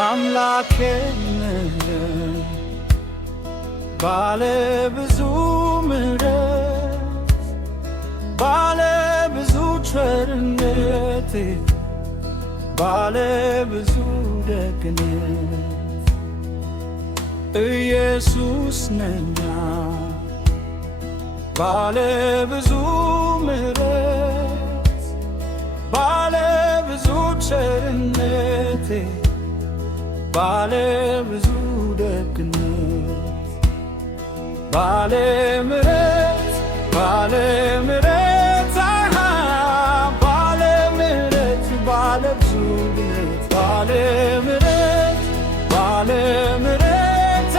አምላኬ ባለ ብዙ ምሕረት ባለ ብዙ ቸርነት ባለ ብዙ ደግነት ኢየሱስ ነኛ ባለ ብዙ ምሕረት ባለ ብዙ ቸርነት ባለ ብዙ ደግነት ባለ ምሕረት ባለ ምሕረት ባለ ምሕረት ባለ ብዙ ደግነት ባለ ምሕረት ባለ ምሕረት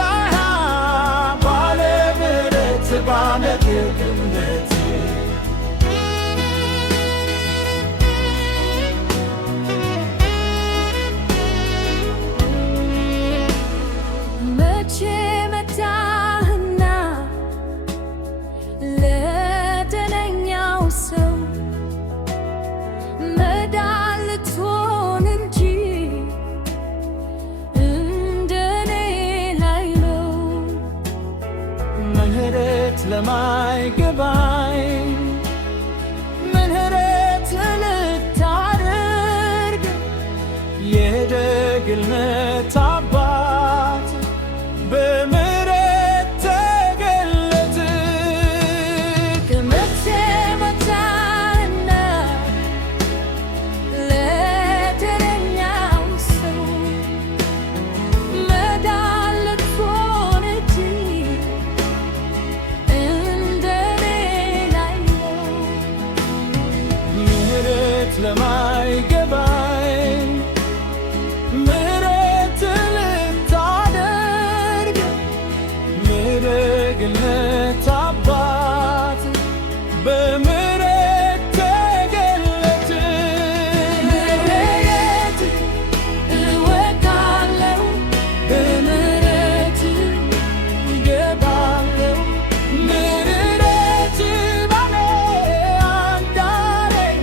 ባለ ምሕረት ባለ ደግነት ለማይገባኝ ምሕረት ልታደርግ የደግነት አባት በምሕረት ተገለጥ ከመቼ መጣህና ለተረኛው ሰው መዳን ልትሆን እንጂ ለማይገባኝ ምሕረት ልታደርግ የደግነት አባት በምሕረት ተገለጥ ምሕረት እወዳለሁ በምሕረት እገባለሁ ምሕረት ባለ አንዳረኝ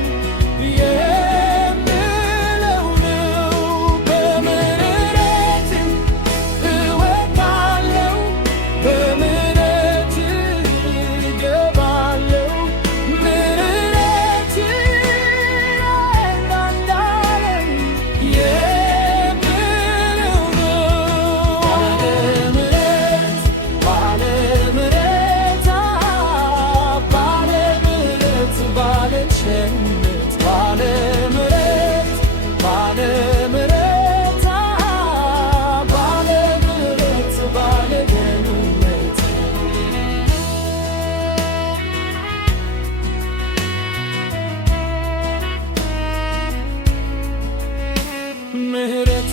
ምሕረት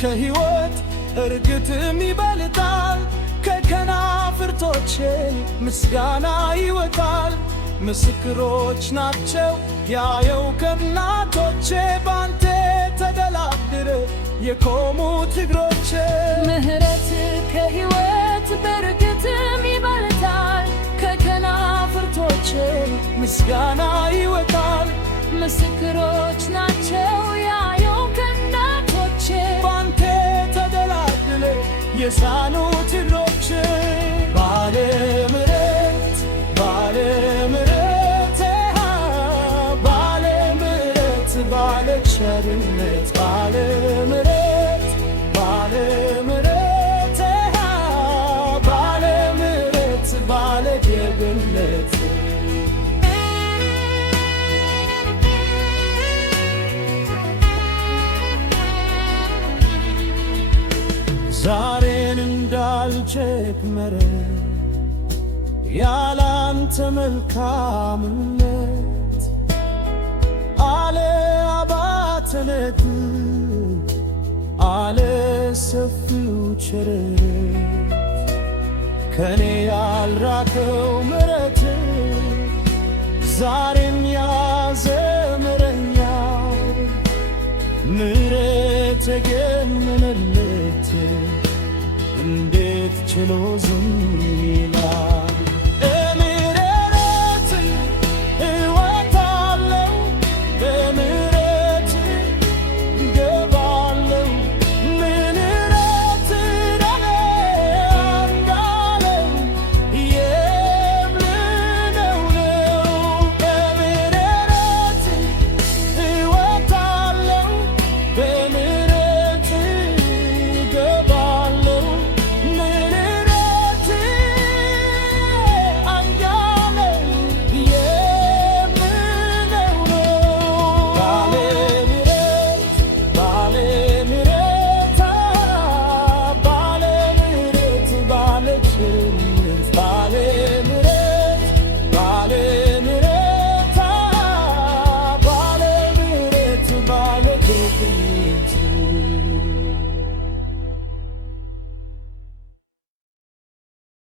ከሕይወት እርግጥም ይበልጣል ከከናፍርቶቼ ምስጋና ይወጣል ምስክሮች ናቸው ያየው ከእናቶቼ ባንተ ተደላድረ የቆሙት እግሮቼ ምሕረት ከሕይወት በእርግጥም ይበልጣል ከከናፍርቶቼ ምስጋና ይወጣል ምስክሮች ናቸው ያየው ከእናቶቼ ባንተ ተደላድለ የሳኑት እግሮቼ ባለ ምሕረት ባለ ምሕረት ባለ ምሕረት ባለ ቸርነት ባለ ምሕረት ባለ ምሕረት ባለ ምሕረት ባለ ደግነት ዛሬን እንዳልጨክመረ ያላንተ መልካምነት አለ አባትነት አለ ሰፊው ቸርነት ከኔ ያልራቀው ምሕረት ዛሬም ያዘምረኛል ምሕረት የገነነለት እንዴት ችሎ ዝም ይላል